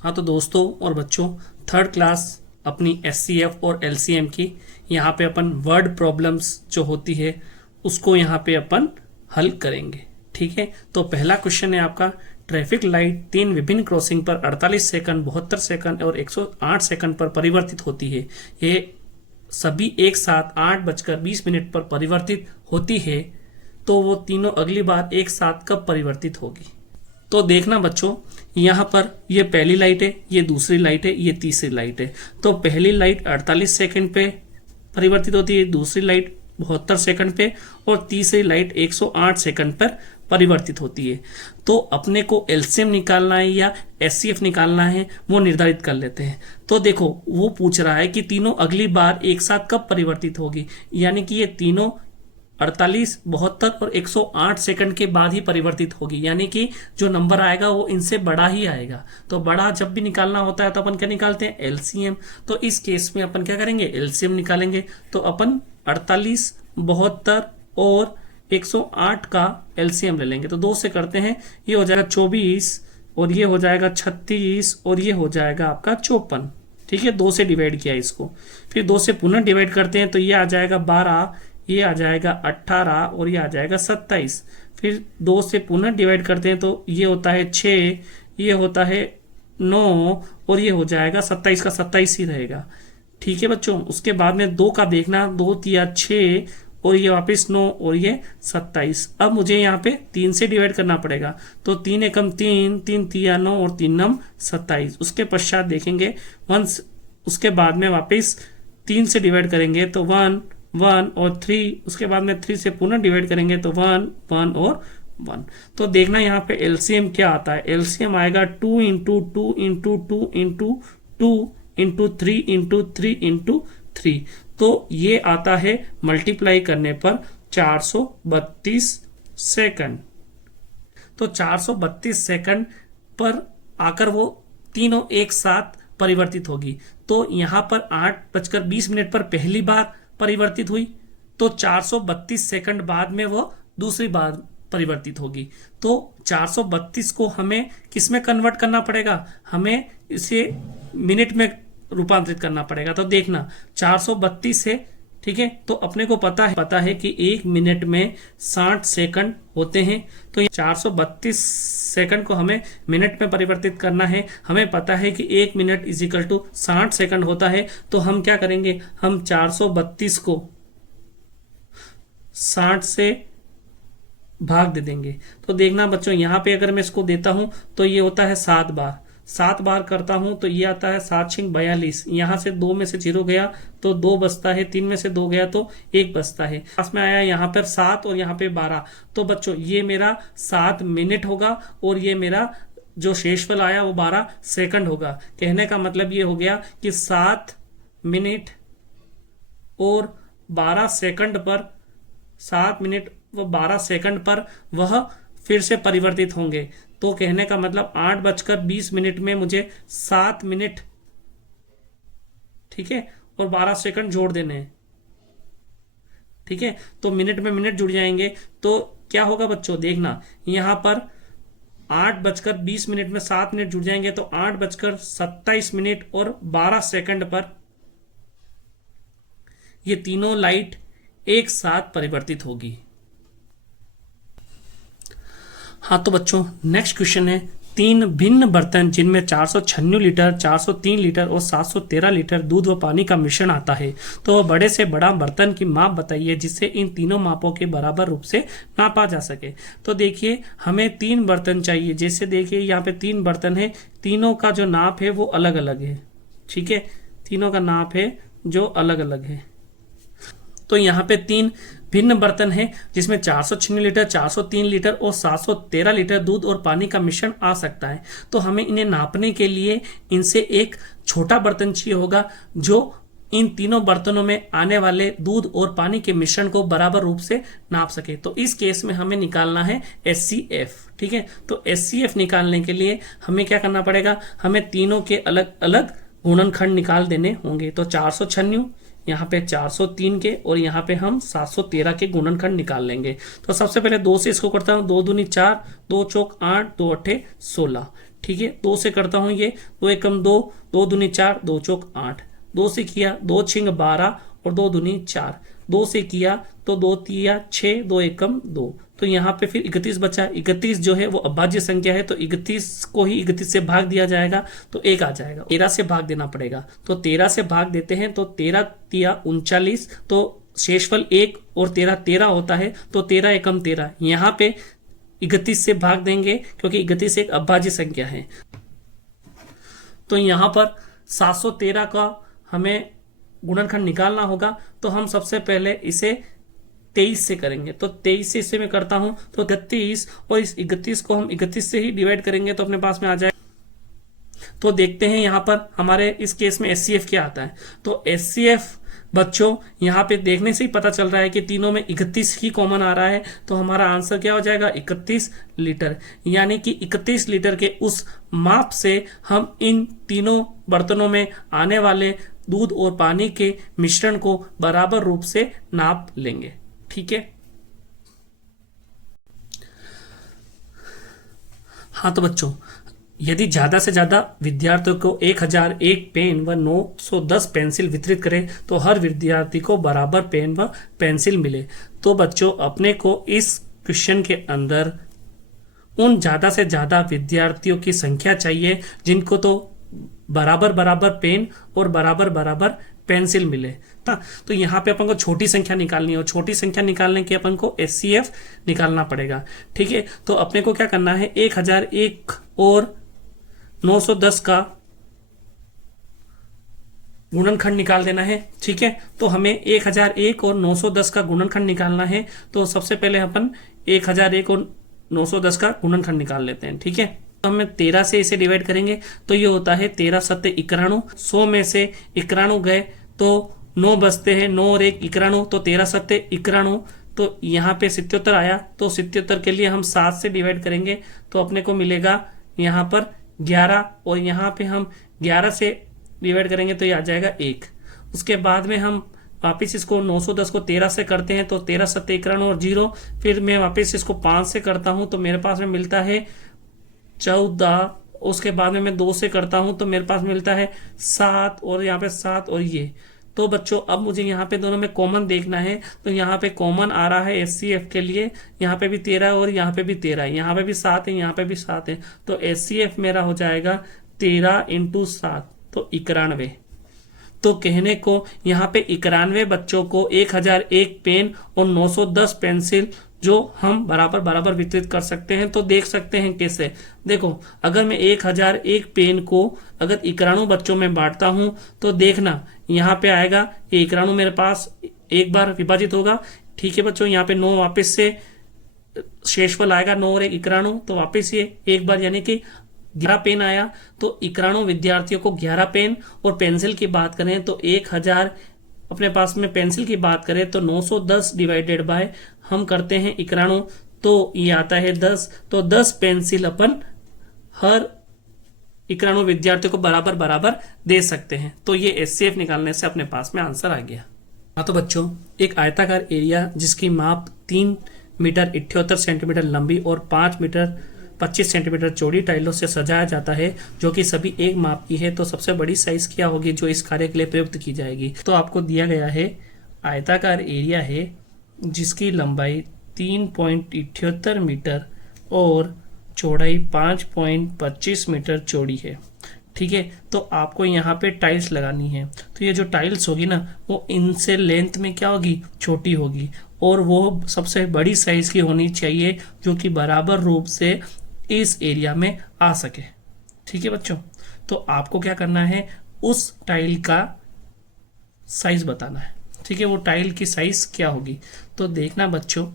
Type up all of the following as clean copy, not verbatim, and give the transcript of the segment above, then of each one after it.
हाँ तो दोस्तों और बच्चों, थर्ड क्लास अपनी एचसीएफ और एलसीएम की यहाँ पे अपन वर्ड प्रॉब्लम्स जो होती है उसको यहाँ पे अपन हल करेंगे। ठीक है, तो पहला क्वेश्चन है आपका, ट्रैफिक लाइट तीन विभिन्न क्रॉसिंग पर 48 सेकंड, 72 सेकंड और 108 सेकंड पर परिवर्तित होती है। ये सभी एक साथ 8:20 पर परिवर्तित होती है, तो वो तीनों अगली बार एक साथ कब परिवर्तित होगी। तो देखना बच्चों, यहाँ पर ये पहली लाइट है, ये दूसरी लाइट है, ये तीसरी लाइट है। तो पहली लाइट 48 सेकंड पे परिवर्तित होती है, दूसरी लाइट 72 सेकंड पे और तीसरी लाइट 108 सेकंड पर परिवर्तित होती है। तो अपने को एलसीएम निकालना है या एचसीएफ निकालना है, वो निर्धारित कर लेते हैं। तो देखो, वो पूछ रहा है कि तीनों अगली बार एक साथ कब परिवर्तित होगी, यानी कि ये तीनों 48, 72 और 108 सेकंड के बाद ही परिवर्तित होगी, यानी कि जो नंबर आएगा वो इनसे बड़ा ही आएगा। तो बड़ा जब भी निकालना होता है तो अपन क्या निकालते हैं, एलसीएम। तो इस केस में अपन क्या करेंगे, एलसीएम निकालेंगे। तो अपन 48, 72 और 108 का एलसीएम ले लेंगे। तो दो से करते हैं, ये हो जाएगा 24 और ये हो जाएगा 36 और ये हो जाएगा आपका 54। ठीक है, दो से डिवाइड किया इसको, फिर दो से पुनः डिवाइड करते हैं तो ये आ जाएगा 12, ये आ जाएगा 18 और ये आ जाएगा 27। फिर दो से पुनः डिवाइड करते हैं तो ये होता है 6, ये होता है 9 और ये हो जाएगा 27 का 27 ही रहेगा। ठीक है बच्चों, उसके बाद में दो का देखना, 2 तिया 6 और ये वापस 9 और ये 27। अब मुझे यहाँ पे 3 से डिवाइड करना पड़ेगा। तो 3 एकम 3, 3 तिया 9 और 3 नम 27। उसके पश्चात देखेंगे वंस, उसके बाद में वापस 3 से डिवाइड करेंगे तो 1, 1 और 3। उसके बाद में 3 से पुनः डिवाइड करेंगे तो 1, 1 और 1। तो देखना यहाँ पे एलसीएम क्या आता है। एलसीएम आएगा 2 into 2 into 2 into 2 into 3 into 3 into 3। तो ये आता है मल्टीप्लाई करने पर 432 सेकंड। तो 432 सेकंड पर आकर वो तीनों एक साथ परिवर्तित होगी। तो यहाँ पर 8:20 पर पहली बार परिवर्तित हुई, तो 432 सेकंड बाद में वो दूसरी बार परिवर्तित होगी। तो 432 को हमें किस में कन्वर्ट करना पड़ेगा, हमें इसे मिनट में रूपांतरित करना पड़ेगा। तो देखना 432 है, ठीक है, तो अपने को पता है कि एक मिनट में 60 सेकंड होते हैं। तो ये 432 सेकंड को हमें मिनट में परिवर्तित करना है। हमें पता है कि 1 minute is equal to 60 second होता है। तो हम क्या करेंगे, हम 432 को 60 से भाग दे देंगे। तो देखना बच्चों, यहाँ पे अगर मैं इसको देता हूं तो ये होता है 7 बार। 7 बार करता हूं तो ये आता है 7 6 42। यहाँ से 2 में से 0 गया तो 2 बचता है, 3 में से 2 गया तो 1 बचता है। पास में आया यहाँ पर 7 और यहाँ पे 12। तो बच्चों ये मेरा 7 मिनट होगा और ये मेरा जो शेषफल आया वो 12 सेकंड होगा। कहने का मतलब ये हो गया कि 7 मिनट और 12 सेकंड पर, 7 मिनट व 12 सेकंड पर वह फिर से परिवर्तित होंगे। तो कहने का मतलब 8:20 में मुझे 7 मिनट, ठीक है, और 12 सेकंड जोड़ देने हैं। ठीक है, तो मिनट में मिनट जुड़ जाएंगे। तो क्या होगा बच्चों, देखना यहां पर 8:20 में 7 मिनट जुड़ जाएंगे तो 8:27 और 12 सेकंड पर ये तीनों लाइट एक साथ परिवर्तित होगी। हाँ तो बच्चों, नेक्स्ट क्वेश्चन है, तीन भिन्न बर्तन जिनमें 496 लीटर, 403 लीटर और 713 लीटर दूध व पानी का मिश्रण आता है, तो वह बड़े से बड़ा बर्तन की माप बताइए जिससे इन तीनों मापों के बराबर रूप से नापा जा सके। तो देखिए, हमें 3 बर्तन चाहिए। जैसे देखिए यहाँ पे 3 बर्तन है, तीनों का जो नाप है वो अलग अलग है। ठीक है, तीनों का नाप है जो अलग अलग है। तो यहाँ पे 3 भिन्न बर्तन है जिसमें 496 लीटर, 403 लीटर और 713 लीटर दूध और पानी का मिश्रण आ सकता है। तो हमें इन्हें नापने के लिए इनसे एक छोटा बर्तन चाहिए होगा जो इन तीनों बर्तनों में आने वाले दूध और पानी के मिश्रण को बराबर रूप से नाप सके। तो इस केस में हमें निकालना है एचसीएफ। ठीक है, तो एचसीएफ निकालने के लिए हमें क्या करना पड़ेगा, हमें तीनों के अलग अलग गुणनखंड निकाल देने होंगे। तो 496, यहाँ पे 403 के और यहाँ पे हम 713 के गुणनखंड निकाल लेंगे। तो सबसे पहले 2 से इसको करता हूँ, 2 दूनी 4, 2 चौक 8, 2 अट्ठे 16। ठीक है, 2 से करता हूं ये, 2 एकम 2, 2 दूनी 4, 2 चौक 8, 2 से किया 2 छिंग 12 और 2 दूनी 4, 2 से किया तो 2 तिया 6, 2 एकम 2, तो यहाँ पे फिर 31 बचा। 31 जो है वो अभाज्य संख्या है, तो 31 को ही 31 से भाग दिया जाएगा तो 1 आ जाएगा। 13 से भाग देना पड़ेगा, तो 13 से भाग देते हैं तो 13 तिया 39, तो शेषफल 1 और 13 13 होता है, तो 13 एकम 13। यहाँ पे 31 से भाग देंगे क्योंकि 31 एक अभाज्य संख्या है। तो यहाँ पर 713 का हमें गुणनखंड निकालना होगा, तो हम सबसे पहले इसे 23 से करेंगे। तो 23 से इसे मैं करता हूं तो 31, और इस 31 को हम 31 से ही डिवाइड करेंगे तो अपने पास में आ जाए। तो देखते हैं यहाँ पर हमारे इस केस में एचसीएफ क्या आता है। तो एचसीएफ बच्चों यहाँ पे देखने से ही पता चल रहा है कि तीनों में 31 ही कॉमन आ रहा है, तो हमारा आंसर क्या हो जाएगा 31 लीटर। यानी कि 31 लीटर के उस माप से हम इन तीनों बर्तनों में आने वाले दूध और पानी के मिश्रण को बराबर रूप से नाप लेंगे। ठीक है, हाँ तो बच्चों, यदि ज्यादा से ज्यादा विद्यार्थियों को 1001 पेन व 910 पेंसिल वितरित करें तो हर विद्यार्थी को बराबर पेन व पेंसिल मिले। तो बच्चों, अपने को इस क्वेश्चन के अंदर उन ज्यादा से ज्यादा विद्यार्थियों की संख्या चाहिए जिनको तो बराबर बराबर पेन और बराबर बराबर पेंसिल मिले। तो यहाँ पे अपन को छोटी संख्या निकालनी है, और छोटी संख्या निकालने के अपन को एचसीएफ निकालना पड़ेगा। ठीक है, तो अपने को क्या करना है, 1001 और 910 का गुणनखंड निकाल देना है। ठीक है, तो हमें 1001 और 910 का गुणनखंड निकालना है। तो सबसे पहले अपन 1001 और 910 का गुणनखंड निकाल लेते हैं। ठीक है, तो हमें 13 से इसे डिवाइड करेंगे तो ये होता है 13 सत्ते 91, 100 में से 91 गए तो 9 बचते हैं, 9 और 1 91, तो 13 सत्ते 91, तो यहाँ पे 77 आया। तो 77 के लिए हम 7 से डिवाइड करेंगे तो अपने को मिलेगा यहाँ पर 11, और यहाँ पे हम 11 से डिवाइड करेंगे तो ये आ जाएगा 1। उसके बाद में हम वापस इसको 910 को 13 से करते हैं तो 13 सत्ते 91 और 0, फिर मैं वापस इसको 5 से करता हूँ तो मेरे पास में मिलता है 14। उसके बाद में मैं 2 से करता हूं तो मेरे पास मिलता है 7, और यहाँ पे 7 और ये। तो बच्चों, अब मुझे यहाँ पे दोनों में कॉमन देखना है, तो यहाँ पे कॉमन आ रहा है एचसीएफ के लिए, यहाँ पे भी 13 और यहाँ पे भी 13 है, यहाँ पे भी 7 है, यहाँ पे भी 7 है, तो एचसीएफ मेरा हो जाएगा 13 × 7, तो 91। तो कहने को यहाँ पे 91 बच्चों को 1001 पेन और 910 पेंसिल जो हम बराबर बराबर वितरित कर सकते हैं। तो देख सकते हैं कैसे, देखो अगर मैं 1001 पेन को अगर 91 बच्चों में बांटता हूं तो देखना यहाँ पे आएगा, ये 91 मेरे पास एक बार विभाजित होगा। ठीक है बच्चों, यहाँ पे 9 वापस से शेषफल आएगा, 9 और 1 91, तो वापस ये एक बार यानी कि 11 पेन आया। तो 91 विद्यार्थियों को 11 पेन, और पेंसिल की बात करें तो 1000 अपने पास में पेंसिल की बात करें तो 910 डिवाइडेड बाय हम करते हैं 91, तो ये आता है 10, तो 10 पेंसिल अपन हर 91 विद्यार्थियों को बराबर बराबर दे सकते हैं। तो ये एचसीएफ निकालने से अपने पास में आंसर आ गया। हाँ तो बच्चों, एक आयताकार एरिया जिसकी माप 3 मीटर 78 सेंटीमीटर लंबी और 5 मीटर 25 सेंटीमीटर चौड़ी टाइलों से सजाया जाता है, जो कि सभी एक माप की है, तो सबसे बड़ी साइज क्या होगी जो इस कार्य के लिए प्रयुक्त की जाएगी। तो आपको दिया गया है आयताकार एरिया है जिसकी लंबाई 3.78 मीटर और चौड़ाई 5.25 मीटर चौड़ी है। ठीक है, तो आपको यहाँ पे टाइल्स लगानी है, तो ये जो टाइल्स होगी ना वो इनसे लेंथ में क्या होगी, छोटी होगी, और वो सबसे बड़ी साइज की होनी चाहिए जो कि बराबर रूप से इस एरिया में आ सके। ठीक है बच्चों, तो आपको क्या करना है, उस टाइल का साइज बताना है। ठीक है, वो टाइल की साइज क्या होगी, तो देखना बच्चों,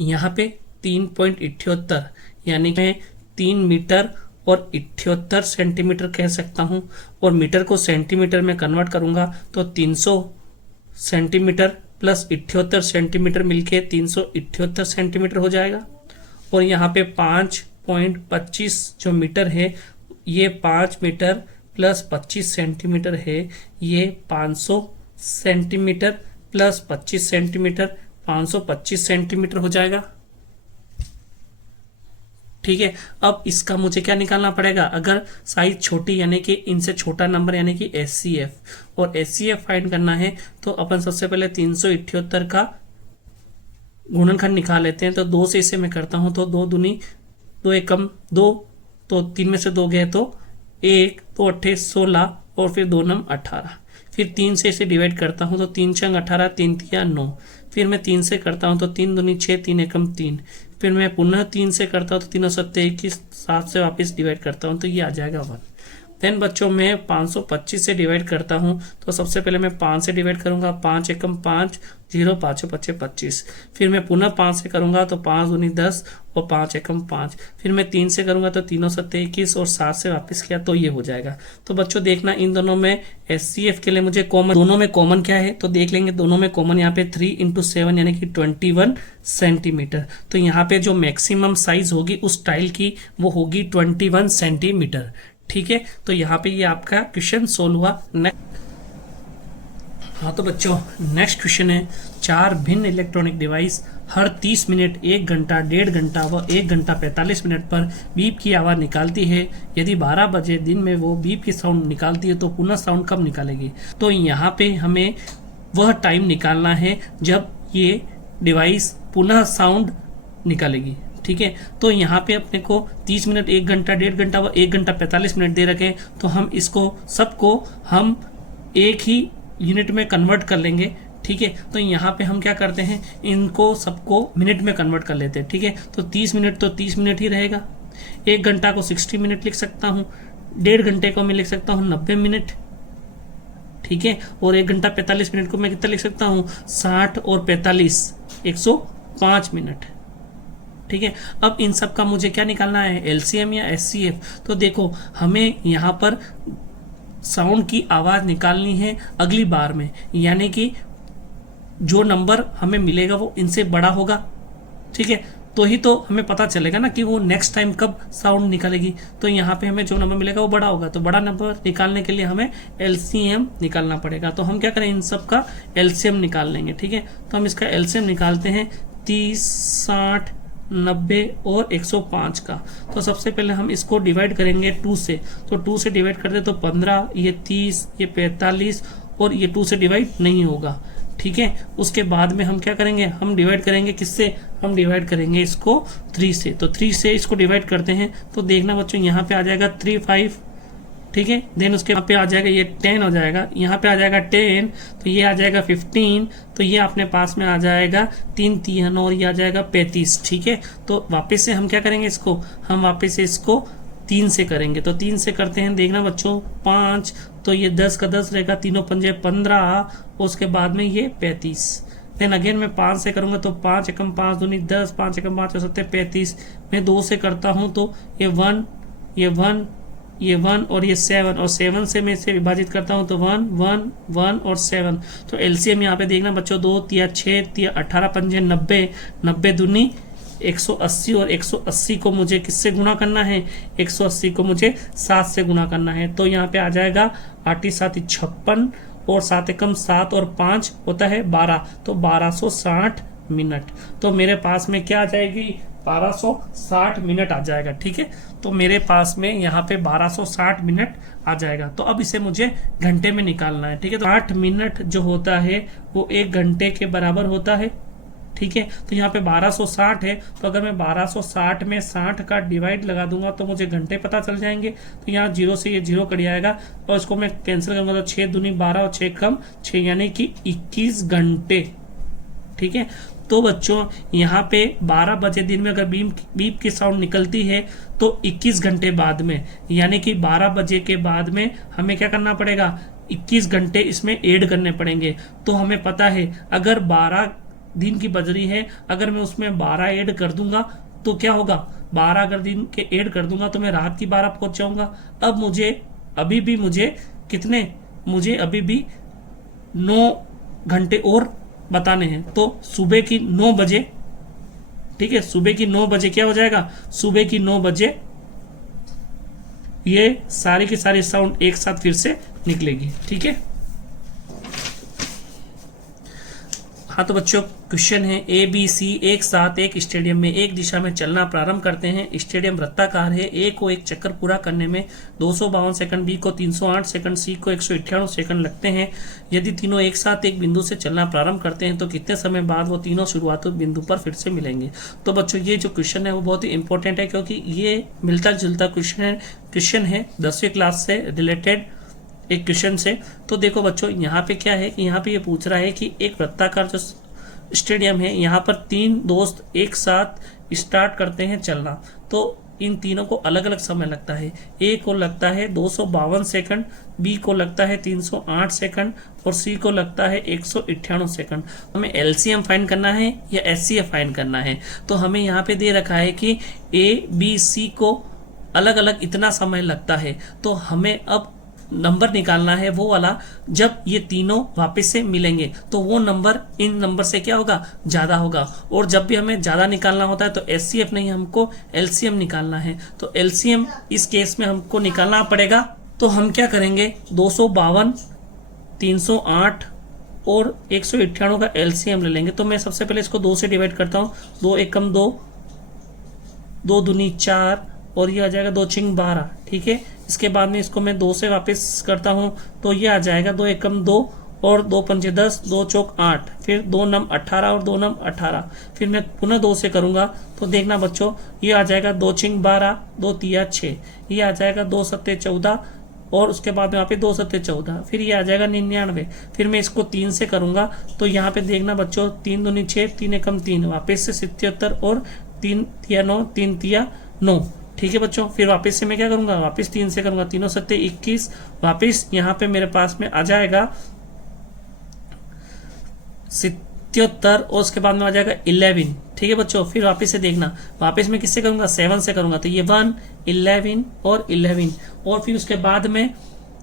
यहाँ पे 3.78 यानी कि 3 मीटर और 78 सेंटीमीटर कह सकता हूं, और मीटर को सेंटीमीटर में कन्वर्ट करूंगा तो 300 सेंटीमीटर प्लस 78 सेंटीमीटर मिलके 378 सेंटीमीटर हो जाएगा। और यहाँ पे 5.25 जो मीटर है, ये 5 मीटर प्लस 25 सेंटीमीटर है, ये 500 सेंटीमीटर प्लस 25 सेंटीमीटर 525 सेंटीमीटर हो जाएगा। ठीक है। अब इसका मुझे क्या निकालना पड़ेगा, अगर साइज छोटी यानी कि इनसे छोटा नंबर यानी कि HCF और HCF फाइंड करना है तो अपन सबसे पहले 378 का गुणनखंड निकाल लेते हैं। तो 2 से इसे मैं करता हूं तो 2 दूनी 2 एकम 2, तो 3 में से 2 गए तो 1, 2 अट्ठे 16 और फिर 2 नम 18। फिर 3 से इसे डिवाइड करता हूं तो 3 छंग 18, 3 तिया 9। फिर मैं 3 से करता हूं तो 3 दूनी 6, 3 एकम 3। फिर मैं पुनः 3 से करता हूं तो 3 सत्ते 21, 7 से वापस डिवाइड करता हूं तो ये आ जाएगा 1। देन बच्चों मैं 525 से डिवाइड करता हूं तो सबसे पहले मैं 5 से डिवाइड करूंगा, 5 एकम 5, 0 5 5 25। फिर मैं पुनः 5 से करूंगा तो 5 दूनी 10 और 5 एकम 5। फिर मैं 3 से करूंगा तो 3 सत्ते 21 और 7 से वापस किया तो ये हो जाएगा। तो बच्चों देखना इन दोनों में HCF के लिए मुझे कॉमन, दोनों में कॉमन क्या है तो देख लेंगे। दोनों में कॉमन यहाँ पे 3 × 7 यानी कि 21 सेंटीमीटर। तो यहाँ पे जो मैक्सिमम साइज होगी उस टाइल की वो होगी 21 सेंटीमीटर। ठीक है, तो यहाँ पे ये आपका क्वेश्चन सोल्व हुआ। हाँ तो बच्चों नेक्स्ट क्वेश्चन है, 4 भिन्न इलेक्ट्रॉनिक डिवाइस हर 30 मिनट, 1 घंटा, 1.5 घंटा व 1 घंटा 45 मिनट पर बीप की आवाज़ निकालती है। यदि 12 बजे दिन में वो बीप की साउंड निकालती है तो पुनः साउंड कब निकालेगी। तो यहाँ पे हमें वह टाइम निकालना है जब ये डिवाइस पुनः साउंड निकालेगी। ठीक है, तो यहाँ पे अपने को 30 मिनट, 1 घंटा, 1.5 घंटा व 1 घंटा 45 मिनट दे रखे, तो हम इसको सबको हम एक ही यूनिट में कन्वर्ट कर लेंगे। ठीक है, तो यहाँ पे हम क्या करते हैं, इनको सबको मिनट में कन्वर्ट कर लेते हैं। ठीक है, तो 30 मिनट तो 30 मिनट ही रहेगा। 1 घंटा को 60 मिनट लिख सकता हूँ, 1.5 घंटे को मैं लिख सकता हूँ 90 मिनट। ठीक है, और 1 घंटा 45 मिनट को मैं कितना लिख सकता हूँ, 60 और 45 105 मिनट। ठीक है, अब इन सब का मुझे क्या निकालना है, LCM या HCF। तो देखो हमें यहाँ पर साउंड की आवाज़ निकालनी है अगली बार में, यानी कि जो नंबर हमें मिलेगा वो इनसे बड़ा होगा। ठीक है, तो ही तो हमें पता चलेगा ना कि वो नेक्स्ट टाइम कब साउंड निकालेगी। तो यहाँ पे हमें जो नंबर मिलेगा वो बड़ा होगा, तो बड़ा नंबर निकालने के लिए हमें LCM निकालना पड़ेगा। तो हम क्या करें, इन सब का LCM निकाल लेंगे। ठीक है, तो हम इसका LCM निकालते हैं 30, 60, 90 और 105 का। तो सबसे पहले हम इसको डिवाइड करेंगे 2 से, तो 2 से डिवाइड करते तो 15, ये 30, ये 45 और ये 2 से डिवाइड नहीं होगा। ठीक है, उसके बाद में हम क्या करेंगे, हम डिवाइड करेंगे किससे, हम डिवाइड करेंगे इसको 3 से। तो 3 से इसको डिवाइड करते हैं तो देखना बच्चों यहाँ पे आ जाएगा 35। ठीक है, देन उसके यहाँ पे आ जाएगा ये 10 हो जाएगा, यहाँ पे आ जाएगा 10, तो ये आ जाएगा 15, तो ये अपने पास में आ जाएगा 3 3 और ये आ जाएगा 35। ठीक है, तो वापस से हम क्या करेंगे, इसको हम वापस से इसको 3 से करेंगे। तो 3 से करते हैं, देखना बच्चों 5, तो ये 10 का 10 रहेगा, 3 पंजे 15, उसके बाद में ये 35। देन अगेन मैं 5 से करूंगा तो 5 एकम 5 दूनी 10, 5 एकम 5 हो सकते 35। मैं 2 से करता हूं तो ये 1, ये 1, ये 1 और ये 7, और 7 से मैं इसे विभाजित करता हूं तो 1 1 1 और 7। तो LCM यहाँ पे देखना बच्चों 2 तिया 6 तिया 18 पंजे 90, 90 दूनी 180 और 180 को मुझे किससे गुणा करना है, 180 को मुझे 7 से गुणा करना है। तो यहाँ पे आ जाएगा 8 7 56 और 7 एकम 7 और 5 होता है 12, तो 1260 मिनट। तो मेरे पास में क्या आ जाएगी, 1260 मिनट आ जाएगा। ठीक है, तो मेरे पास में यहाँ पे 1260 मिनट आ जाएगा। तो अब इसे मुझे घंटे में निकालना है। ठीक है, तो 8 मिनट जो होता है वो 1 घंटे के बराबर होता है। ठीक है, तो यहाँ पे 1260 है, तो अगर मैं 1260 में 60 का डिवाइड लगा दूंगा तो मुझे घंटे पता चल जाएंगे। तो यहाँ 0 से ये 0 कट जाएगा और इसको मैं कैंसिल करूंगा तो 6 दूनी 12 और 6 कम 6 यानी कि 21 घंटे। ठीक है, तो बच्चों यहाँ पे 12 बजे दिन में अगर बीप की साउंड निकलती है तो 21 घंटे बाद में, यानी कि 12 बजे के बाद में हमें क्या करना पड़ेगा, 21 घंटे इसमें ऐड करने पड़ेंगे। तो हमें पता है अगर 12 दिन की बज रही है, अगर मैं उसमें 12 ऐड कर दूंगा तो क्या होगा, 12 अगर दिन के ऐड कर दूंगा तो मैं रात की 12 पहुंच जाऊंगा। अब अभी भी मुझे अभी भी 9 घंटे और बताने हैं। तो सुबह की 9 बजे, ठीक है, सुबह की 9 बजे क्या हो जाएगा, सुबह की 9 बजे ये सारी की सारी साउंड एक साथ फिर से निकलेगी। ठीक है, हाँ तो बच्चों क्वेश्चन है ए बी सी एक साथ एक स्टेडियम में एक दिशा में चलना प्रारंभ करते हैं। स्टेडियम वृत्ताकार है। ए को एक चक्कर पूरा करने में 252 सेकंड, बी को 308 सेकंड, सी को 198 सेकंड लगते हैं। यदि तीनों एक साथ एक बिंदु से चलना प्रारंभ करते हैं तो कितने समय बाद वो तीनों शुरुआती बिंदु पर फिर से मिलेंगे। तो बच्चों ये जो क्वेश्चन है वो बहुत ही इंपॉर्टेंट है, क्योंकि ये मिलता जुलता क्वेश्चन है 10वीं क्लास से रिलेटेड एक क्वेश्चन से। तो देखो बच्चों यहाँ पे क्या है कि यहाँ पे ये पूछ रहा है कि एक वृत्ताकार जो स्टेडियम है, यहाँ पर तीन दोस्त एक साथ स्टार्ट करते हैं चलना। तो इन तीनों को अलग अलग समय लगता है। ए को लगता है 252 सेकंड, बी को लगता है 308 सेकंड और सी को लगता है 198 सेकंड। हमें एलसीएम फाइंड करना है या एचसीएफ फाइंड करना है। तो हमें यहाँ पे दे रखा है कि ए बी सी को अलग अलग इतना समय लगता है। तो हमें अब नंबर निकालना है वो वाला जब ये तीनों वापस से मिलेंगे, तो वो नंबर इन नंबर से क्या होगा, ज्यादा होगा। और जब भी हमें ज्यादा निकालना होता है तो एचसीएफ नहीं, हमको एलसीएम निकालना है। तो एलसीएम इस केस में हमको निकालना पड़ेगा। तो हम क्या करेंगे, 252, 308 और 198 का एलसीएम ले लेंगे। तो मैं सबसे पहले इसको 2 से डिवाइड करता हूँ। 2 एकम 2, 2 दूनी 4 और ये आ जाएगा 2 छिंग 12। ठीक है, इसके बाद में इसको मैं 2 से वापस करता हूं तो ये आ जाएगा 2 एकम 2 और 2 पंचे 10, 2 चौक 8, फिर 2 नम 18 और 2 नम 18। फिर मैं पुनः 2 से करूंगा तो देखना बच्चों ये आ जाएगा 2 छिंग 12, 2 तिया 6, ये आ जाएगा 2 सत्ते 14 और उसके बाद में यहाँ पे 2 सत्ते 14, फिर ये आ जाएगा 99। फिर मैं इसको 3 से करूंगा तो यहाँ पे देखना बच्चों 3 दूनी 6, 3 एकम 3, वापस से 77 और 3 तिया 9, 3 तिया 9। ठीक है बच्चों, फिर वापस से मैं क्या करूंगा, वापस 3 से करूंगा, 3 सत्ते 21, वापस यहाँ पे मेरे पास में आ जाएगा 77 और उसके बाद में आ जाएगा 11। ठीक है बच्चों, फिर वापस से देखना, वापस मैं किससे करूंगा, 7 से करूंगा। तो ये 1, 11 और 11 और फिर उसके बाद में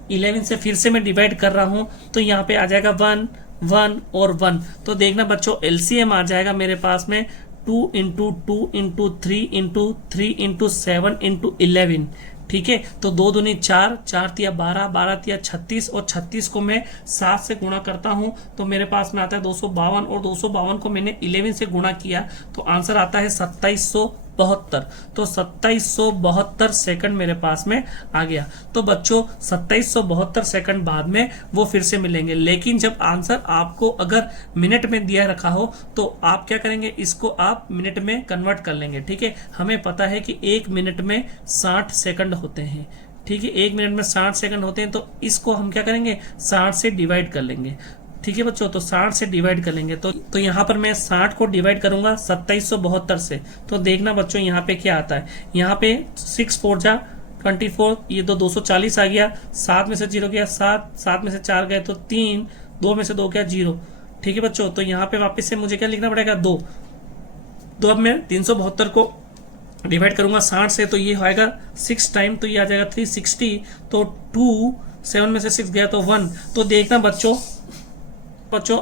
11 से फिर से मैं डिवाइड कर रहा हूं तो यहाँ पे आ जाएगा 1, 1 और 1। तो देखना बच्चों एलसीएम आ जाएगा मेरे पास में 2 into 2 into 3 into 3 into 7 into 11। ठीक है, तो 2 दूनी 4, 4 तिया 12, 12 तिया 36 और 36 को मैं 7 से गुणा करता हूं तो मेरे पास में आता है 252 और 252 को मैंने 11 से गुणा किया तो आंसर आता है 2772। तो 2772 सेकंड मेरे पास में आ गया। तो बच्चों 2772 सेकंड बाद में वो फिर से मिलेंगे। लेकिन जब आंसर आपको अगर मिनट में दिया रखा हो तो आप क्या करेंगे, इसको आप मिनट में कन्वर्ट कर लेंगे। ठीक है, हमें पता है कि 1 मिनट में 60 सेकंड होते हैं। ठीक है, 1 मिनट में 60 सेकंड होते हैं तो इसको हम क्या करेंगे, 60 से डिवाइड कर लेंगे। ठीक है बच्चों, तो 60 से डिवाइड कर लेंगे तो यहाँ पर मैं 60 को डिवाइड करूंगा 2772 से। तो देखना बच्चों यहाँ पे क्या आता है, यहाँ पे 6 4 जा 24, ये तो 240 आ गया। 7 में से 0 गया 7, 7 में से 4 गए तो 3, 2 में से 2 गया 0। ठीक है बच्चों, तो यहाँ पे वापस से मुझे क्या लिखना पड़ेगा, 2। तो अब मैं 372 को डिवाइड करूंगा 60 से तो ये आएगा 6 टाइम, तो ये आ जाएगा 360। तो 2, 7 में से 6 गया तो 1। तो देखना बच्चों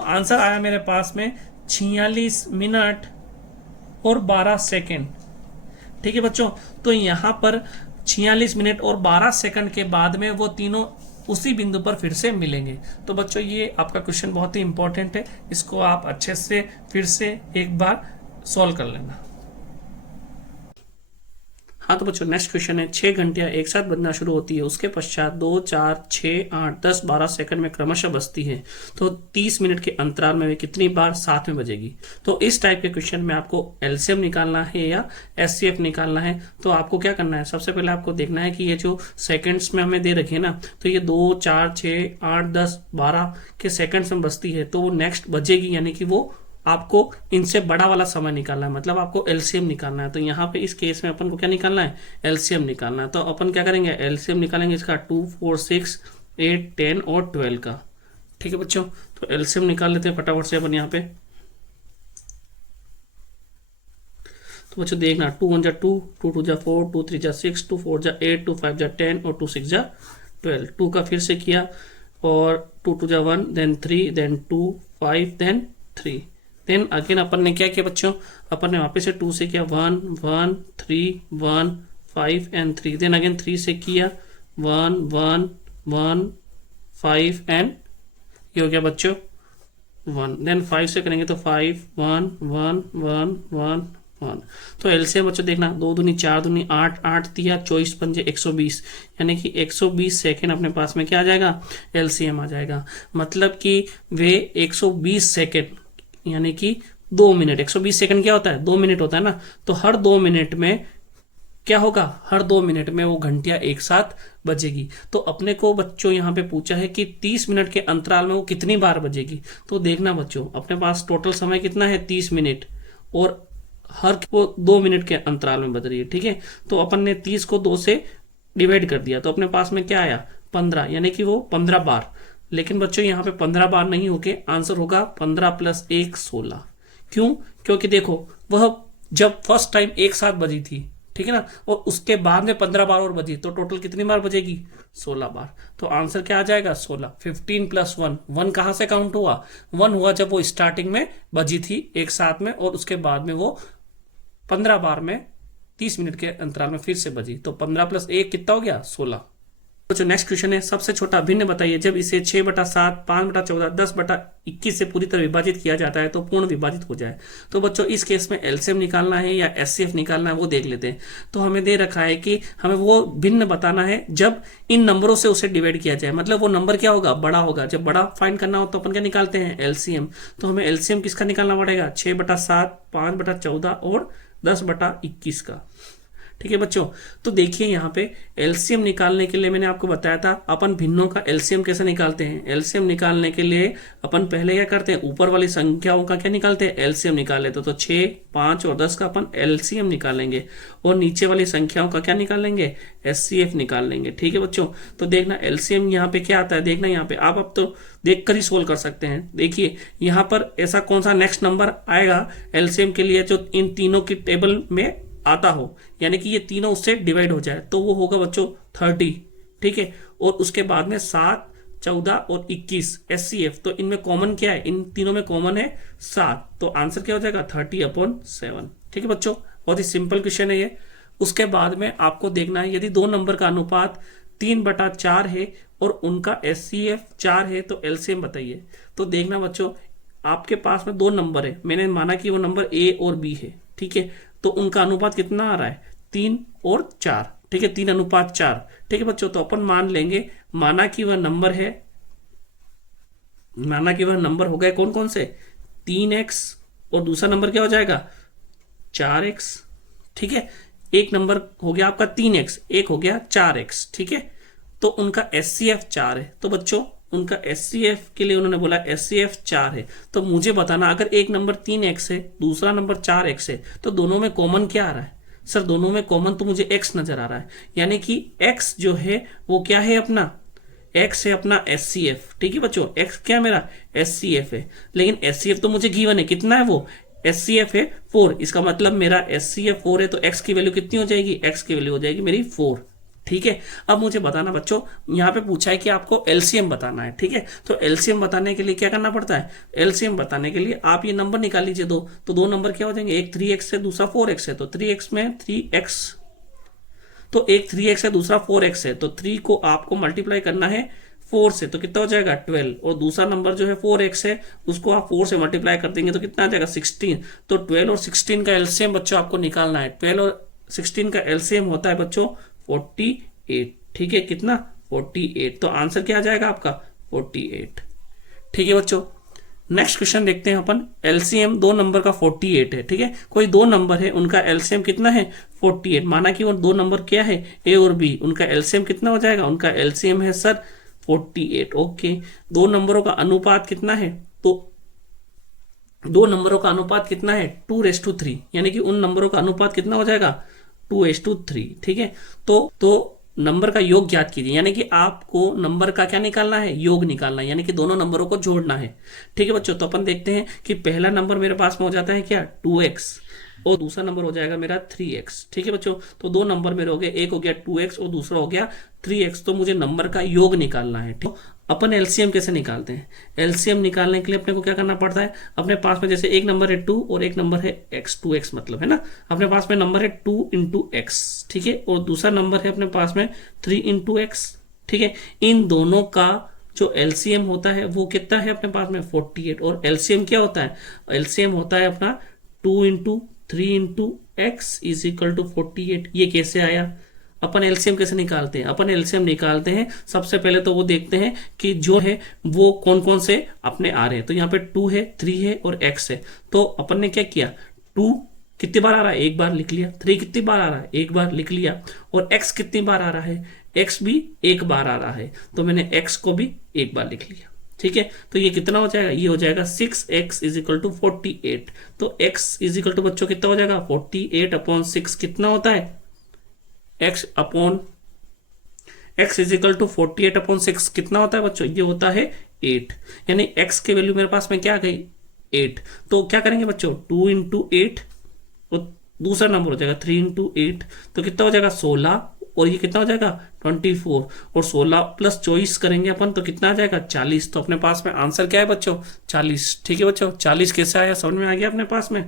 आंसर आया मेरे पास में 46 मिनट और 12 सेकेंड। ठीक है बच्चों, तो यहाँ पर 46 मिनट और 12 सेकंड के बाद में वो तीनों उसी बिंदु पर फिर से मिलेंगे। तो बच्चों ये आपका क्वेश्चन बहुत ही इंपॉर्टेंट है, इसको आप अच्छे से फिर से एक बार सॉल्व कर लेना। हाँ तो बच्चों नेक्स्ट क्वेश्चन है 6 घंटियां एक साथ बजना शुरू होती है, उसके पश्चात 2, 4, 6, 8, 10, 12 सेकंड में क्रमशः बजती है, तो 30 मिनट के अंतराल में वे कितनी बार साथ में बजेगी। तो इस टाइप के क्वेश्चन में आपको एलसीएम निकालना है या एचसीएफ निकालना है। तो आपको क्या करना है, सबसे पहले आपको देखना है कि ये जो सेकंड्स में हमें दे रखे हैं ना, तो ये 2, 4, 6, 8, 10, 12 के सेकंड्स में बजती है तो वो नेक्स्ट बजेगी, यानी कि वो आपको इनसे बड़ा वाला समय निकालना है, मतलब आपको एलसीएम निकालना है। तो यहाँ पे इस केस में अपन को क्या निकालना है, एलसीएम निकालना है। तो अपन क्या करेंगे, एलसीएम निकालेंगे इसका 2, 4, 6, 8, 10 और 12 का। ठीक है बच्चों, तो एलसीएम निकाल लेते हैं फटाफट से अपन यहाँ पे। तो बच्चों देखना 2 1 जा 2, 2 2 जा 4, 2 3 जा 6, 2 4 जा 8, 2 5 जा 10 और 2 6 जा 12। 2 का फिर से किया और 2 2 जा 1, then 3, then 2, 5, then 3। Then again अपन ने क्या किया बच्चों, अपन ने वापस से 2 से किया 1 1 3 1 5 एंड 3। देन अगेन 3 से किया 1 1 1 5 एंड ये हो गया बच्चों 1, देन 5 से करेंगे तो 5 1 1 1 1 1। तो एलसीएम बच्चों देखना, 2 दूनी 4 दूनी 8, 8 तिया 24 पंजे 120, यानी कि 120 सेकेंड अपने पास में क्या आ जाएगा, एलसीएम आ जाएगा। मतलब कि वे 120 सेकेंड यानी कि 2 मिनट, 120 सेकेंड क्या होता है, 2 मिनट होता है ना। तो हर 2 मिनट में क्या होगा, हर 2 मिनट में वो घंटियां एक साथ बजेगी। तो अपने को बच्चों यहाँ पे पूछा है कि 30 मिनट के अंतराल में वो कितनी बार बजेगी। तो देखना बच्चों, अपने पास टोटल समय कितना है 30 मिनट, और हर वो 2 मिनट के अंतराल में बज रही है। ठीक है, तो अपन ने 30 को 2 से डिवाइड कर दिया, तो अपने पास में क्या आया 15, यानी कि वो 15 बार। लेकिन बच्चों यहाँ पे 15 बार नहीं होके आंसर होगा 15 + 1 16। क्यों, क्योंकि देखो वह जब फर्स्ट टाइम एक साथ बजी थी, ठीक है ना, और उसके बाद में 15 बार और बजी, तो टोटल कितनी बार बजेगी, 16 बार। तो आंसर क्या आ जाएगा 16। 15 + 1, 1 कहां से काउंट हुआ, 1 हुआ जब वो स्टार्टिंग में बजी थी एक साथ में, और उसके बाद में वो 15 बार में 30 मिनट के अंतराल में फिर से बजी। तो 15 + 1 कितना हो गया 16। तो जो नेक्स्ट क्वेश्चन है, सबसे छोटा भिन्न बताइए जब इसे 6/7, 5/14, 10/21 से पूरी तरह विभाजित किया जाता है तो पूर्ण विभाजित हो जाए। तो बच्चों इस केस में एलसीएम निकालना है या एचसीएफ निकालना है वो देख लेते हैं। तो हमें दे रखा है कि हमें वो भिन्न बताना है जब इन नंबरों से उसे डिवाइड किया जाए, मतलब वो नंबर क्या होगा, बड़ा होगा। जब बड़ा फाइंड करना हो तो अपन क्या निकालते हैं, एलसीएम। तो हमें एलसीएम किसका निकालना पड़ेगा, 6/7, 5/14 और 10/21 का। ठीक है बच्चों, तो देखिए यहाँ पे एलसीएम निकालने के लिए मैंने आपको बताया था अपन भिन्नों का एलसीएम कैसे निकालते हैं। एलसीएम निकालने के लिए अपन पहले क्या करते हैं, ऊपर वाली संख्याओं का क्या निकालते हैं, एलसीएम निकाल लेते। तो 6, 5 और 10 का अपन एलसीएम निकालेंगे, और नीचे वाली संख्याओं का क्या निकालेंगे, एचसीएफ निकाल लेंगे। ठीक है बच्चों, तो देखना एलसीएम यहाँ पे क्या आता है, देखना यहाँ पे आप अब तो देखकर ही सोल्व कर सकते हैं। देखिए यहाँ पर ऐसा कौन सा नेक्स्ट नंबर आएगा एलसीएम के लिए जो इन तीनों की टेबल में आता हो, यानी कि ये तीनों उससे डिवाइड हो जाए, तो वो होगा बच्चों 30। ठीक है, और उसके बाद में 7, 14 और 21 एचसीएफ। तो इनमें कॉमन क्या है, इन तीनों में कॉमन है 7, तो आंसर क्या हो जाएगा 30/7। ठीक है बच्चों, बहुत ही सिंपल क्वेश्चन है ये। उसके बाद में आपको देखना है यदि दो नंबर का अनुपात 3/4 है और उनका एचसीएफ 4 है तो एलसीएम बताइए। तो देखना बच्चों, आपके पास में दो नंबर है, मैंने माना कि वो नंबर ए और बी है। ठीक है, तो उनका अनुपात कितना आ रहा है, 3 और 4। ठीक है, 3:4। ठीक है बच्चों, तो अपन मान लेंगे, माना कि वह नंबर हो गए कौन कौन से, 3x और दूसरा नंबर क्या हो जाएगा 4x। ठीक है, एक नंबर हो गया आपका 3x, एक हो गया 4x। ठीक है, तो उनका एचसीएफ 4 है। तो बच्चों उनका एचसीएफ के लिए उन्होंने बोला एचसीएफ 4 है, तो मुझे बताना अगर एक नंबर 3x है दूसरा नंबर 4x है तो दोनों में कॉमन क्या आ रहा है। सर दोनों में कॉमन तो मुझे x नजर आ रहा है, यानी कि x जो है वो क्या है अपना, x है अपना एचसीएफ। ठीक है बच्चों, x क्या मेरा एचसीएफ है, लेकिन एचसीएफ तो मुझे गिवन है, कितना है वो, एचसीएफ है 4। इसका मतलब मेरा एचसीएफ 4 है, तो x की वैल्यू कितनी हो जाएगी, x की वैल्यू हो जाएगी मेरी 4। ठीक है, अब मुझे बताना बच्चों, यहाँ पे पूछा है कि आपको एलसीएम बताना है। ठीक है, तो एलसीएम बताने के लिए क्या करना पड़ता है, एलसीएम बताने के लिए आप ये नंबर निकाल लीजिए दो, तो दो नंबर क्या हो जाएंगे, एक 3x है दूसरा 4x है, तो 3x में 3x, तो एक 3x है दूसरा 4x है, तो 3 को आपको मल्टीप्लाई करना है 4 से, तो कितना हो जाएगा 12, और दूसरा नंबर जो है 4x है उसको आप 4 से मल्टीप्लाई कर देंगे तो कितना आ जाएगा 16। तो 12 और 16 का एलसीएम बच्चों आपको निकालना है। 12 और 16 का एलसीएम होता है बच्चों 48। ठीक है, कितना 48, तो आंसर क्या आ जाएगा आपका 48। ठीक है बच्चों, नेक्स्ट क्वेश्चन देखते हैं अपन। एलसीएम दो नंबर का 48 है। ठीक है, कोई दो नंबर है उनका एलसीएम कितना है 48, माना कि वो दो नंबर क्या है ए और बी, उनका एलसीएम कितना हो जाएगा, उनका एलसीएम है सर 48। ओके, दो नंबरों का अनुपात कितना है, तो दो नंबरों का अनुपात कितना है 2:3, यानी कि उन नंबरों का अनुपात कितना हो जाएगा 2:3। ठीक है, तो नंबर का योग ज्ञात कीजिए, यानी कि आपको नंबर का क्या निकालना है, योग निकालना है, यानी कि दोनों नंबरों को जोड़ना है। ठीक है बच्चों, तो अपन देखते हैं कि पहला नंबर मेरे पास में हो जाता है क्या 2x और दूसरा नंबर हो जाएगा मेरा 3x। ठीक है बच्चों, तो दो नंबर मेरे हो गए, एक हो गया 2x और दूसरा हो गया 3x, तो मुझे नंबर का योग निकालना है। ठीक, अपन एलसीएम कैसे निकालते हैं, एलसीएम निकालने के लिए अपने को क्या करना पड़ता है, अपने पास में जैसे एक नंबर है 2 और एक नंबर है x, 2x मतलब है ना, अपने पास में नंबर है 2 × x। ठीक है, और दूसरा नंबर है अपने पास में 3 × x। ठीक है, इन दोनों का जो एलसीएम होता है वो कितना है अपने पास में 48, और एलसीएम क्या होता है, एलसीएम होता है अपना 2 into 3 into x is equal to 48। ये कैसे आया, अपन एलसीएम कैसे निकालते हैं, अपन एलसीएम निकालते हैं सबसे पहले तो वो देखते हैं कि जो है वो कौन कौन से अपने आ रहे हैं। तो यहाँ पे 2 है, 3 है और x है। तो अपन ने क्या किया, 2 कितनी बार आ रहा है, एक बार लिख लिया। 3 कितनी बार आ रहा है, एक बार लिख लिया। और x कितनी बार आ रहा है, x भी एक बार आ रहा है, तो मैंने x को भी एक बार लिख लिया। ठीक है, तो ये कितना हो जाएगा, ये हो जाएगा 6x इज इक्वल टू 48। तो x इज इक्वल टू बच्चों कितना हो जाएगा, 48 अपॉन 6 कितना होता है, x is equal to 48 upon 6 कितना होता है बच्चों, ये होता है 8। यानी x की वैल्यू मेरे पास में क्या आ गई, 8। तो क्या करेंगे बच्चों, 2 इंटू 8 और दूसरा नंबर हो जाएगा 3 इंटू 8, तो कितना हो जाएगा 16, और ये कितना हो जाएगा 24, और 16 प्लस 24 करेंगे अपन तो कितना आ जाएगा 40। तो अपने पास में आंसर क्या है बच्चों, 40। ठीक है बच्चों, 40 कैसे आया, समझ में आ गया अपने पास में।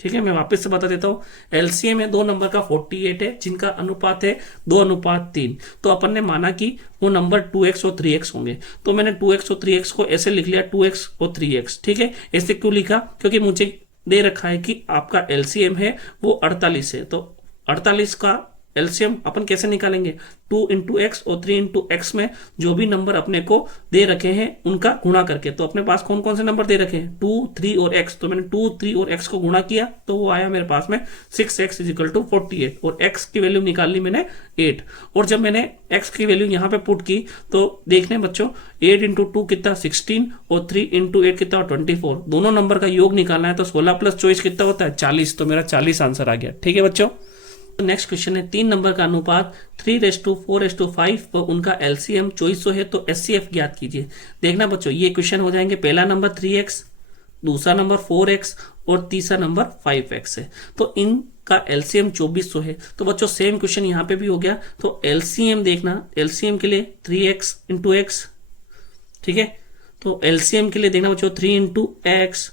ठीक है, मैं वापस से बता देता हूँ। एलसीएम है 2 नंबर का 48 है, जिनका अनुपात है 2:3। तो अपन ने माना कि वो नंबर 2x और 3x होंगे, तो मैंने 2x और 3x को ऐसे लिख लिया, 2x और 3x। ठीक है, ऐसे क्यों लिखा, क्योंकि मुझे दे रखा है कि आपका एलसीएम है वो 48 है। तो 48 का एलसीएम अपन कैसे निकालेंगे, 2 इंटू एक्स और 3 इंटू एक्स में जो भी नंबर अपने को दे रखे हैं उनका गुणा करके। तो अपने पास कौन कौन से नंबर दे रखे हैं, 2, 3 और x। तो मैंने 2, 3 और x को गुणा किया तो वो आया मेरे पास में 6x इज इक्वल टू 48, और x की वैल्यू निकाल ली मैंने 8। और जब मैंने x की वैल्यू यहाँ पे पुट की तो देखने बच्चों 8 इंटू 2 कितना 16, और 3 इंटू 8 कितना 24। दोनों नंबर का योग निकालना है, तो 16 प्लस 24 कितना होता है 40। तो मेरा 40 आंसर आ गया। ठीक है बच्चों, नेक्स्ट क्वेश्चन है 3 नंबर का अनुपात 3:4:5 पर उनका एलसीएम 2400 है, तो एचसीएफ ज्ञात कीजिए। देखना बच्चों, ये क्वेश्चन हो जाएंगे, पहला नंबर 3x, दूसरा नंबर 4x और तीसरा नंबर 5x है। तो इनका एलसीएम 2400 है। तो बच्चों सेम क्वेश्चन यहाँ पे भी हो गया। तो एलसीएम देखना, एलसीएम के लिए 3x इंटू एक्स। ठीक है, तो एलसीएम के लिए देखना बच्चों 3 इंटू एक्स,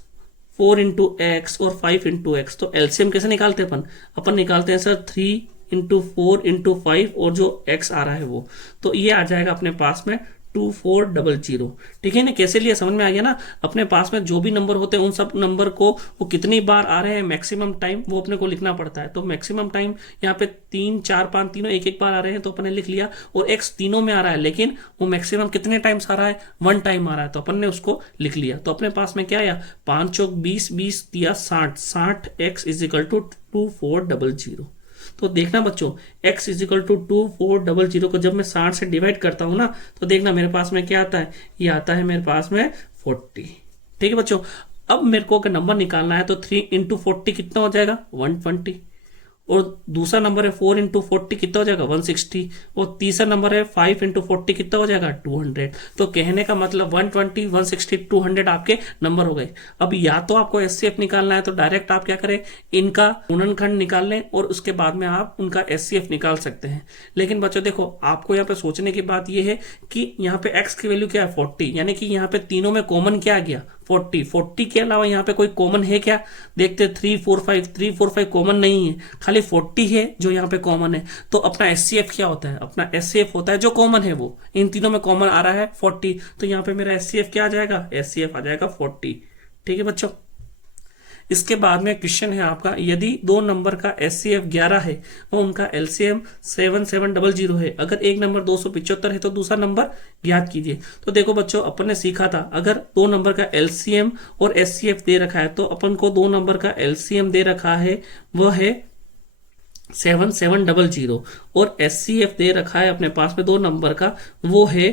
4 इंटू एक्स और 5 इंटू एक्स। तो एलसीएम कैसे निकालते हैं अपन निकालते हैं सर 3 इंटू 4 इंटू 5 और जो एक्स आ रहा है वो, तो ये आ जाएगा अपने पास में 2400। ठीक है ना, कैसे लिया समझ में आ गया ना। अपने पास में जो भी नंबर होते हैं उन सब नंबर को वो कितनी बार आ रहे हैं, मैक्सिमम टाइम वो अपने को लिखना पड़ता है। तो मैक्सिमम टाइम यहाँ पे 3, 4, 5 तीनों एक एक बार आ रहे हैं तो अपन ने लिख लिया, और एक्स तीनों में आ रहा है लेकिन वो मैक्सिमम कितने टाइम्स आ रहा है, 1 टाइम आ रहा है, तो अपन ने उसको लिख लिया। तो अपने पास में क्या आया, 5 चौक 20, 20 दिया 60, 60 एक्स इज इक्वल टू 2400। तो देखना बच्चों x इज इक्वल टू 2400 को जब मैं 60 से डिवाइड करता हूं ना, तो देखना मेरे पास में क्या आता है, ये आता है मेरे पास में 40। ठीक है बच्चों, अब मेरे को अगर नंबर निकालना है तो 3 इंटू 40 कितना हो जाएगा 120, और दूसरा नंबर है 4 इंटू 40 कितना हो जाएगा 160, और तीसरा नंबर है 5 इंटू 40 कितना हो जाएगा 200। तो कहने का मतलब 120, 160, 200 आपके नंबर हो गए। अब या तो आपको एचसीएफ निकालना है तो डायरेक्ट आप क्या करें, इनका गुणनखंड निकाल लें और उसके बाद में आप उनका एचसीएफ निकाल सकते हैं। लेकिन बच्चों देखो, आपको यहाँ पे सोचने की बात यह है कि यहाँ पे एक्स की वैल्यू क्या है 40, यानी कि यहाँ पे तीनों में कॉमन क्या आ गया 40 के अलावा यहाँ पे कोई कॉमन है क्या, देखते 3, 4, 5 कॉमन नहीं है, खाली 40 है जो यहाँ पे कॉमन है। तो अपना एचसीएफ क्या होता है, अपना एचसीएफ होता है जो कॉमन है वो इन तीनों में कॉमन आ रहा है 40। तो यहाँ पे मेरा एचसीएफ क्या आ जाएगा, एचसीएफ आ जाएगा 40। ठीक है बच्चों, इसके बाद में क्वेश्चन है आपका, यदि 2 नंबर का एचसीएफ 11 है और उनका एलसीएम 7700 है, अगर एक नंबर 275 है तो दूसरा नंबर ज्ञात कीजिए। तो देखो बच्चों, अपन ने सीखा था अगर 2 नंबर का एलसीएम और एचसीएफ दे रखा है तो अपन को 2 नंबर का एलसीएम दे रखा है वो है 7700, और एचसीएफ दे रखा है अपने पास में 2 नंबर का वो है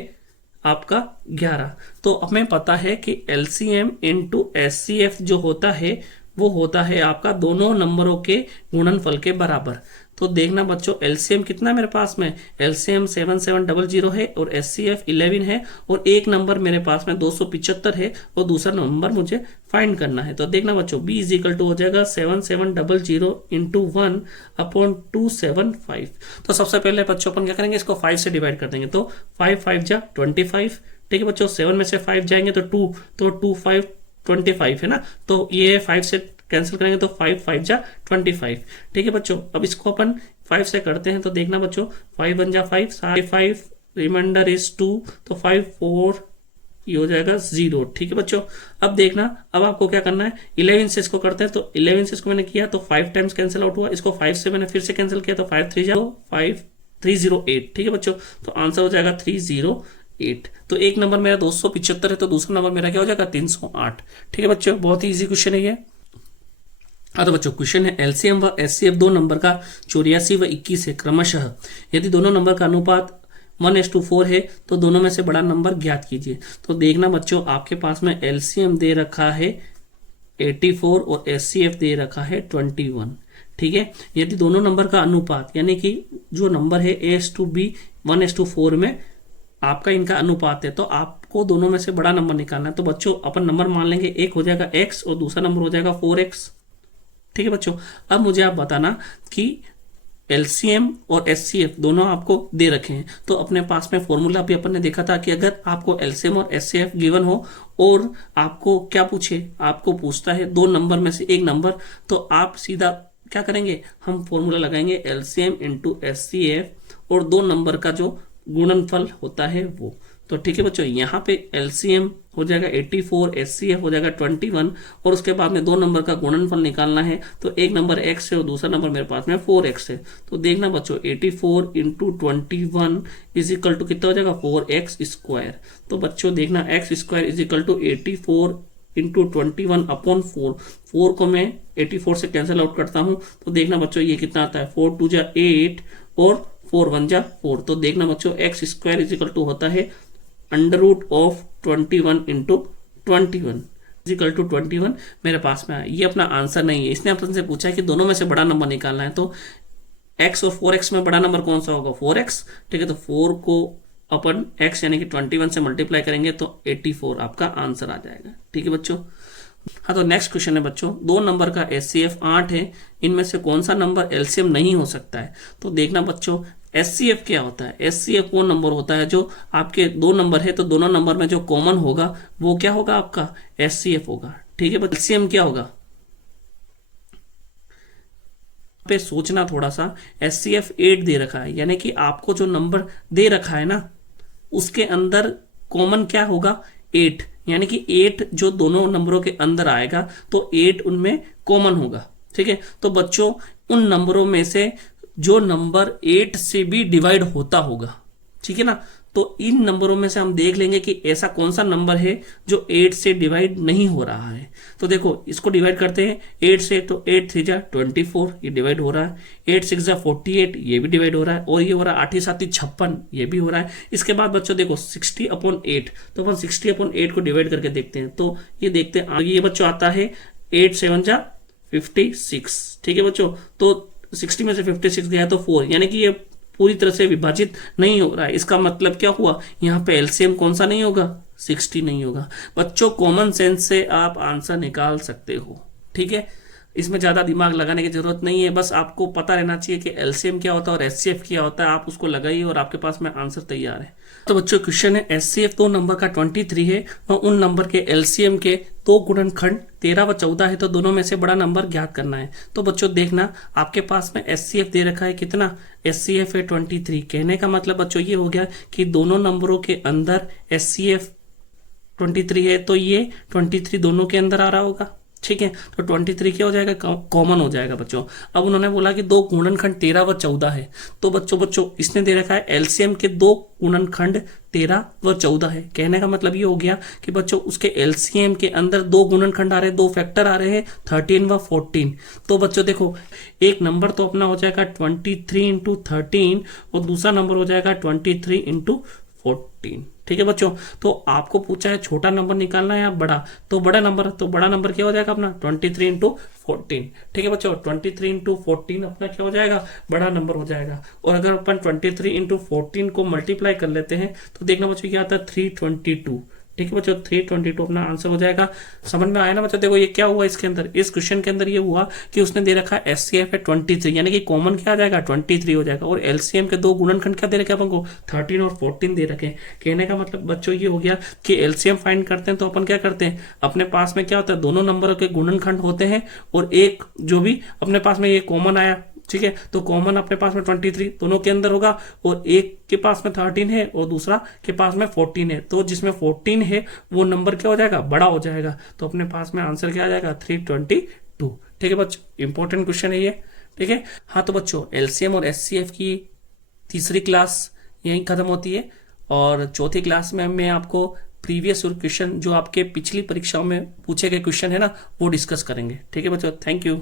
आपका 11। तो हमें पता है कि एलसीएम इंटू एचसीएफ जो होता है वो होता है आपका दोनों नंबरों के गुणनफल के बराबर। तो देखना बच्चों, एलसीएम कितना मेरे पास में, एलसीएम 7700 है और एचसीएफ 11 है, और एक नंबर मेरे पास में 275 है और दूसरा नंबर मुझे फाइंड करना है। तो देखना बच्चों, b इज इक्वल टू हो जाएगा 7700 इंटू 1 अपॉन 275। तो सबसे पहले बच्चों अपन क्या करेंगे, इसको 5 से डिवाइड कर देंगे। तो 5 5 जा 25। ठीक है बच्चों, 7 में से 5 जाएंगे तो 2, तो 2 5 25 है ना, तो ये 5 से कैंसिल करेंगे तो 5 5 जा 25। ठीक है बच्चों, अब इसको अपन 5 से करते हैं तो देखना बच्चों 5 1 जा 5, 5 रिमाइंडर इज 2, तो 5 4 ये हो जाएगा 0। ठीक है बच्चों, अब देखना, अब आपको क्या करना है, 11 से इसको करते हैं। तो 11 से इसको मैंने किया तो 5 टाइम्स कैंसिल आउट हुआ, इसको 5 से मैंने फिर से कैंसिल किया तो 5 3 5 308। ठीक है बच्चों, तो आंसर हो जाएगा 308। तो एक नंबर मेरा 275 है, तो दूसरा नंबर मेरा क्या हो जाएगा 308। ठीक है बच्चों, बहुत ही इजी क्वेश्चन है ये। हाँ तो बच्चों क्वेश्चन है एलसीएम व एचसीएफ दो नंबर का 84 व 21 है क्रमशः, यदि दोनों नंबर का अनुपात 1:4 है तो दोनों में से बड़ा नंबर ज्ञात कीजिए। तो देखना बच्चों, आपके पास में एलसीएम दे रखा है 84 और एचसीएफ दे रखा है 21। ठीक है, यदि दोनों नंबर का अनुपात यानी कि जो नंबर है A/B 1:4 में आपका इनका अनुपात है, तो आपको दोनों में से बड़ा नंबर निकालना है। तो बच्चों अपन नंबर मान लेंगे, एक हो जाएगा x और दूसरा नंबर हो जाएगा 4x। ठीक है बच्चों, अब मुझे आप बताना कि एलसीएम और एचसीएफ दोनों आपको दे रखे हैं, तो अपने पास में फॉर्मूला भी अपन ने देखा था कि अगर आपको एलसीएम और एचसीएफ गिवन हो और आपको क्या पूछे, आपको पूछता है दो नंबर में से एक नंबर, तो आप सीधा क्या करेंगे, हम फॉर्मूला लगाएंगे एलसीएम इंटू एचसीएफ और दो नंबर का जो गुणनफल होता है वो। तो ठीक है बच्चों, यहाँ पे एलसीएम हो जाएगा 84, एचसीएफ हो जाएगा 21 और उसके बाद में दो नंबर का गुणनफल निकालना है। तो एक नंबर x है और दूसरा नंबर मेरे पास में 4x है। तो देखना बच्चों 84 इंटू 21 इज इक्वल टू कितना हो जाएगा 4x स्क्वायर। तो बच्चों देखना x square is equal to 84 into 21 upon 4। 4 को मैं 84 से कैंसिल आउट करता हूं, तो देखना बच्चों ये कितना आता है 4 2 जा 8 और 4 1 जा 4। तो देखना बच्चों x square is equal to होता है √21 इंटू 21 इक्वल टू 21 मेरे पास में आया। ये अपना आंसर नहीं है, इसने अपन से पूछा है कि दोनों में से बड़ा नंबर निकालना है। तो x और 4x में बड़ा नंबर कौन सा होगा 4x। ठीक है, तो 4 को अपन x यानी कि 21 से मल्टीप्लाई करेंगे तो 84 आपका आंसर आ जाएगा। ठीक है बच्चों, हाँ तो नेक्स्ट क्वेश्चन है बच्चों, दो नंबर का एचसीएफ 8 है, इनमें से कौन सा नंबर एलसीएम नहीं हो सकता है। तो देखना बच्चों एचसीएफ क्या होता है, एचसीएफ वो नंबर होता है जो आपके दो नंबर है तो दोनों नंबर में जो कॉमन होगा वो क्या होगा आपका एचसीएफ होगा। ठीक है, एलसीएम क्या होगा पे सोचना थोड़ा सा, एचसीएफ 8 दे रखा है यानी कि आपको जो नंबर दे रखा है ना उसके अंदर कॉमन क्या होगा 8, यानी कि 8 जो दोनों नंबरों के अंदर आएगा तो 8 उनमें कॉमन होगा। ठीक है, तो बच्चों उन नंबरों में से जो नंबर 8 से भी डिवाइड होता होगा, ठीक है ना, तो इन नंबरों में से हम देख लेंगे कि ऐसा कौन सा नंबर है जो 8 से डिवाइड नहीं हो रहा है। तो देखो इसको डिवाइड करते हैं 8 से, तो 8 3 जा 24 ये डिवाइड हो रहा है, 8 6 जा 48 ये भी डिवाइड हो रहा है, और ये हो रहा है 8 7 56 ये भी हो रहा है। इसके बाद बच्चों देखो 60/8, तो अपन 60/8 को डिवाइड करके देखते हैं। तो ये देखते हैं ये बच्चों आता है 8 7 जा 56। ठीक है बच्चों, तो 60 में से 56 गया तो 4, यानी कि ये पूरी तरह से विभाजित नहीं हो रहा है। इसका मतलब क्या हुआ, यहाँ पे एलसीएम कौन सा नहीं होगा 60 नहीं होगा। बच्चों कॉमन सेंस से आप आंसर निकाल सकते हो। ठीक है, इसमें ज्यादा दिमाग लगाने की जरूरत नहीं है, बस आपको पता रहना चाहिए कि एलसीएम क्या होता है और एचसीएफ क्या होता है। आप उसको लगाइए और आपके पास में आंसर तैयार है। तो बच्चों क्वेश्चन है एचसीएफ दो नंबर का 23 है और उन नंबर के एलसीएम के दो गुणनखंड 13 व 14 है, तो दोनों में से बड़ा नंबर ज्ञात करना है। तो बच्चों देखना आपके पास में एचसीएफ दे रखा है कितना, एचसीएफ है 23। कहने का मतलब बच्चों ये हो गया कि दोनों नंबरों के अंदर एचसीएफ 23 है, तो ये 23 दोनों के अंदर आ रहा होगा। ठीक है, तो 23 क्या हो जाएगा कॉमन हो जाएगा बच्चों। अब उन्होंने बोला कि दो गुणनखंड 13 व 14 है, तो बच्चों इसने दे रखा है एलसीएम के दो गुणनखंड 13 व 14 है। कहने का मतलब ये हो गया कि बच्चों उसके एलसीएम के अंदर दो गुणनखंड आ रहे हैं, दो फैक्टर आ रहे हैं 13 व 14। तो बच्चों देखो एक नंबर तो अपना हो जाएगा 23 इंटू 13 और दूसरा नंबर हो जाएगा 23 इंटू 14। ठीक है बच्चों, तो आपको पूछा है छोटा नंबर निकालना है या बड़ा, तो बड़ा नंबर क्या हो जाएगा अपना 23 इंटू 14। ठीक है बच्चों, 23 इंटू 14 अपना क्या हो जाएगा बड़ा नंबर हो जाएगा। और अगर अपन 23 इंटू 14 को मल्टीप्लाई कर लेते हैं तो देखना बच्चों क्या आता है 322। ठीक है बच्चों, 322 अपना आंसर हो जाएगा। समझ में आया ना बच्चों। देखो ये क्या हुआ इसके अंदर, इस क्वेश्चन के अंदर ये हुआ कि उसने दे रखा है एचसीएफ है 23, यानी कि कॉमन क्या आ जाएगा 23 हो जाएगा, और एलसीएम के दो गुणनखंड क्या दे रखे अपन को 13 और 14 दे रखे हैं। कहने का मतलब बच्चों ये हो गया कि एलसीएम फाइंड करते हैं तो अपन क्या करते हैं, अपने पास में क्या होता है दोनों नंबरों के गुणनखंड होते हैं और एक जो भी अपने पास में ये कॉमन आया ठीक है। तो कॉमन अपने पास में 23 दोनों के अंदर होगा, और एक के पास में 13 है और दूसरा के पास में 14 है, तो जिसमें 14 है वो नंबर क्या हो जाएगा, बड़ा हो जाएगा, तो अपने पास में आंसर क्या आ जाएगा 322। ठीक है बच्चों, इंपॉर्टेंट क्वेश्चन है ये। ठीक है, हाँ तो बच्चों एलसीएम और एचसीएफ की तीसरी क्लास यहीं खत्म होती है, और चौथी क्लास में मैं आपको प्रीवियस क्वेश्चन जो आपके पिछली परीक्षाओं में पूछे गए क्वेश्चन है ना वो डिस्कस करेंगे। ठीक है बच्चों, थैंक यू।